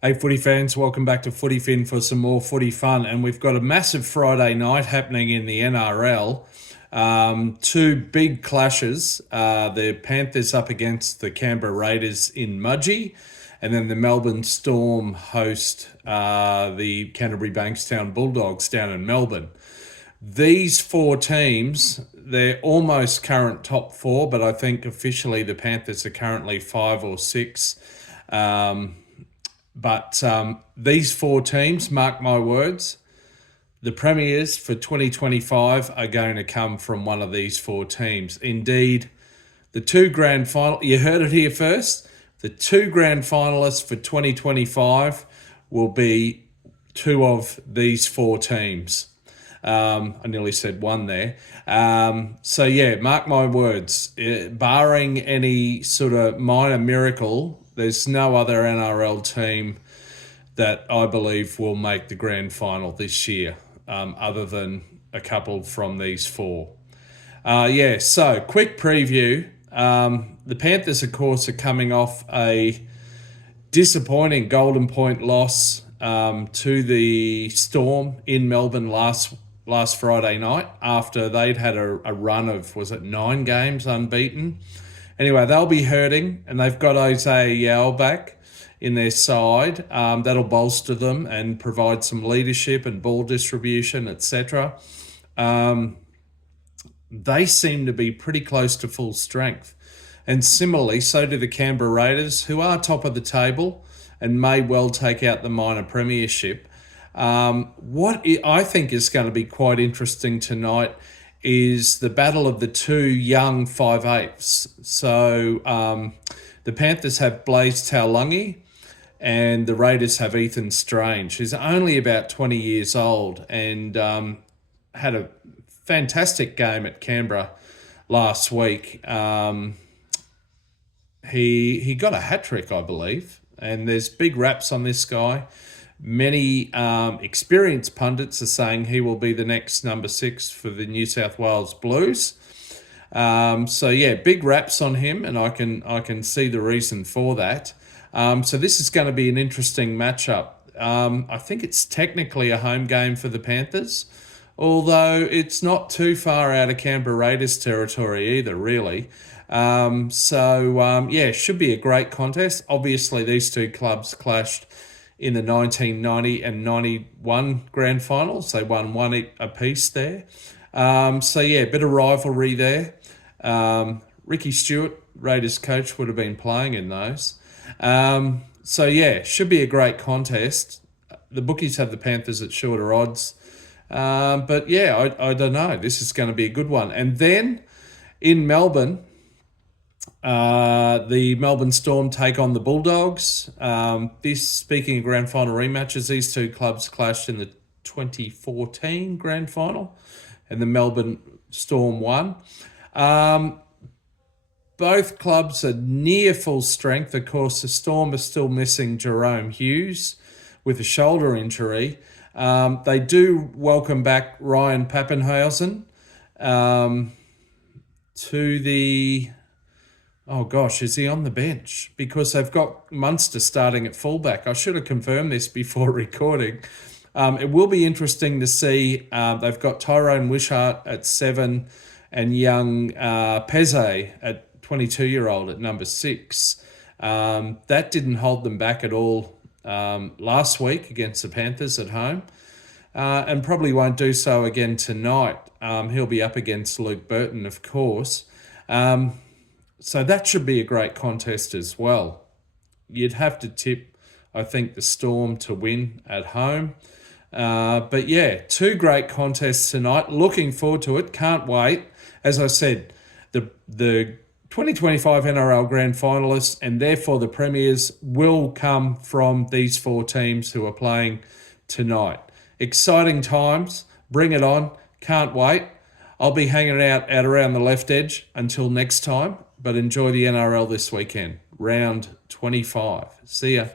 Hey, footy fans, welcome back to Footy Fin for some more footy fun. And we've got a massive Friday night happening in the NRL. Two big clashes. The Panthers up against the Canberra Raiders in Mudgee, and then the Melbourne Storm host the Canterbury Bankstown Bulldogs down in Melbourne. These four teams, they're almost current top four, but I think officially the Panthers are currently 5 or 6. But these four teams, mark my words, the premiers for 2025 are going to come from one of these four teams. Indeed, the two grand final, you heard it here first, the two grand finalists for 2025 will be two of these four teams. I nearly said one there. So yeah, mark my words, barring any sort of minor miracle, there's no other NRL team that I believe will make the grand final this year, other than a couple from these four. So quick preview. The Panthers, of course, are coming off a disappointing Golden Point loss to the Storm in Melbourne last Friday night after they'd had a run of, 9 games unbeaten. Anyway, they'll be hurting, and they've got Isaiah Yao back in their side. That'll bolster them and provide some leadership and ball distribution, etc. They seem to be pretty close to full strength. And similarly, so do the Canberra Raiders, who are top of the table and may well take out the minor premiership. What I think is going to be quite interesting tonight is the battle of the two young 5'8"s. So the Panthers have Blaze Taulagi and the Raiders have Ethan Strange, who's only about 20 years old and had a fantastic game at Canberra last week. He got a hat-trick, I believe, and there's big raps on this guy. Many experienced pundits are saying he will be the next number 6 for the New South Wales Blues. Big raps on him, and I can see the reason for that. So this is going to be an interesting matchup. I think it's technically a home game for the Panthers, although it's not too far out of Canberra Raiders territory either, really. Should be a great contest. Obviously, these two clubs clashed in the 1990 and 91 grand finals. They won one apiece there. Bit of rivalry there. Ricky Stewart, Raiders coach, would have been playing in those. Should be a great contest. The bookies have the Panthers at shorter odds. I don't know. This is going to be a good one. And then in Melbourne, the Melbourne Storm take on the Bulldogs. Speaking of grand final rematches, these two clubs clashed in the 2014 grand final, and the Melbourne Storm won. Both clubs are near full strength. Of course, the Storm are still missing Jerome Hughes with a shoulder injury. They do welcome back Ryan Pappenhausen to the... Oh gosh, is he on the bench? Because they've got Munster starting at fullback. I should have confirmed this before recording. It will be interesting to see. They've got Tyrone Wishart at 7 and young Peze at 22-year-old at number 6. That didn't hold them back at all last week against the Panthers at home, and probably won't do so again tonight. He'll be up against Luke Burton, of course. So that should be a great contest as well. You'd have to tip, I think, the Storm to win at home. Two great contests tonight. Looking forward to it. Can't wait. As I said, the 2025 NRL Grand Finalists and therefore the Premiers will come from these four teams who are playing tonight. Exciting times. Bring it on. Can't wait. I'll be hanging out around the left edge until next time. But enjoy the NRL this weekend. Round 25. See ya.